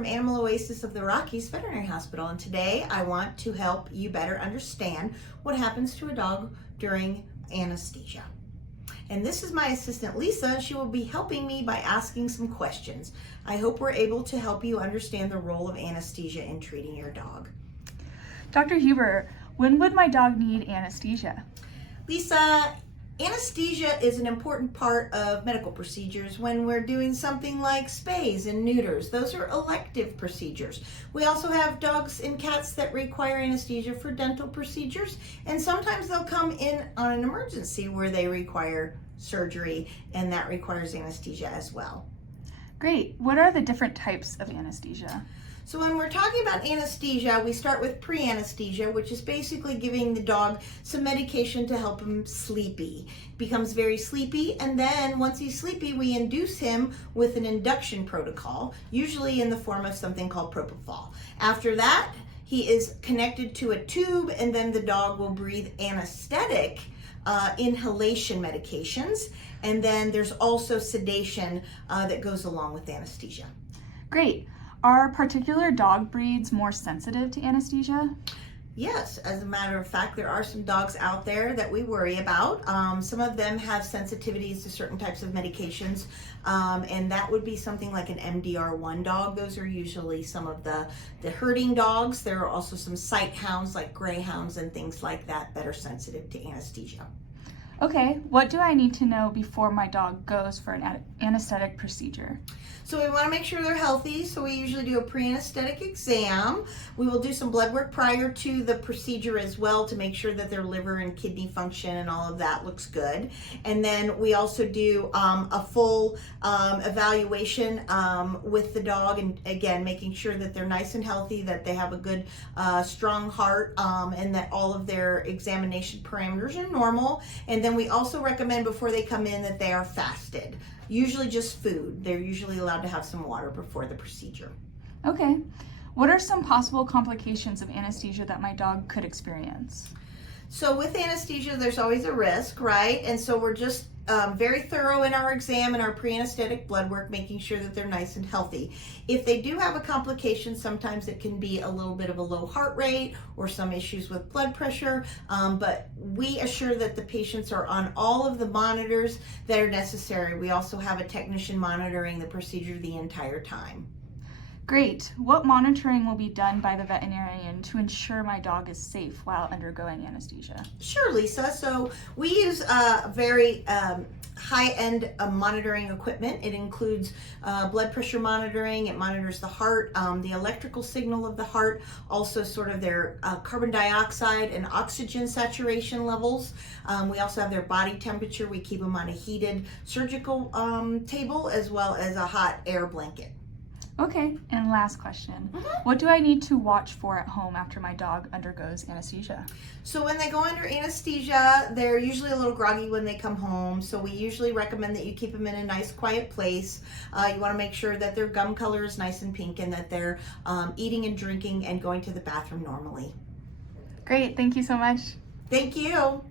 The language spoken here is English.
from Animal Oasis of the Rockies Veterinary Hospital, and today I want to help you better understand what happens to a dog during anesthesia. And this is my assistant Lisa. She will be helping me by asking some questions. I hope we're able to help you understand the role of anesthesia in treating your dog. Dr. Huber, when would my dog need anesthesia? Lisa, anesthesia is an important part of medical procedures when we're doing something like spays and neuters. Those are elective procedures. We also have dogs and cats that require anesthesia for dental procedures, and sometimes they'll come in on an emergency where they require surgery, and that requires anesthesia as well. Great. What are the different types of anesthesia? So when we're talking about anesthesia, we start with pre-anesthesia, which is basically giving the dog some medication to help him sleepy. Becomes very sleepy, and then once he's sleepy, we induce him with an induction protocol, usually in the form of something called propofol. After that, he is connected to a tube, and then the dog will breathe anesthetic inhalation medications, and then there's also sedation that goes along with anesthesia. Great. Are particular dog breeds more sensitive to anesthesia? Yes, as a matter of fact, there are some dogs out there that we worry about. Some of them have sensitivities to certain types of medications, and that would be something like an MDR1 dog. Those are usually some of the herding dogs. There are also some sight hounds like greyhounds and things like that that are sensitive to anesthesia. Okay, what do I need to know before my dog goes for an anesthetic procedure? So we want to make sure they're healthy, so we usually do a pre-anesthetic exam. We will do some blood work prior to the procedure as well to make sure that their liver and kidney function and all of that looks good. And then we also do a full evaluation with the dog, and again, making sure that they're nice and healthy, that they have a good strong heart, and that all of their examination parameters are normal. And then we also recommend before they come in that they are fasted. Usually just food. They're usually allowed to have some water before the procedure. Okay. What are some possible complications of anesthesia that my dog could experience? So with anesthesia, there's always a risk, right? And so we're just very thorough in our exam and our pre-anesthetic blood work, making sure that they're nice and healthy. If they do have a complication, sometimes it can be a little bit of a low heart rate or some issues with blood pressure, but we assure that the patients are on all of the monitors that are necessary. We also have a technician monitoring the procedure the entire time. Great. What monitoring will be done by the veterinarian to ensure my dog is safe while undergoing anesthesia? Sure, Lisa. So we use very high-end monitoring equipment. It includes blood pressure monitoring. It monitors the heart, the electrical signal of the heart, also sort of their carbon dioxide and oxygen saturation levels. We also have their body temperature. We keep them on a heated surgical table as well as a hot air blanket. Okay, and last question. What do I need to watch for at home after my dog undergoes anesthesia? So when they go under anesthesia, they're usually a little groggy when they come home. So we usually recommend that you keep them in a nice quiet place. You want to make sure that their gum color is nice and pink and that they're eating and drinking and going to the bathroom normally. Great, thank you so much. Thank you.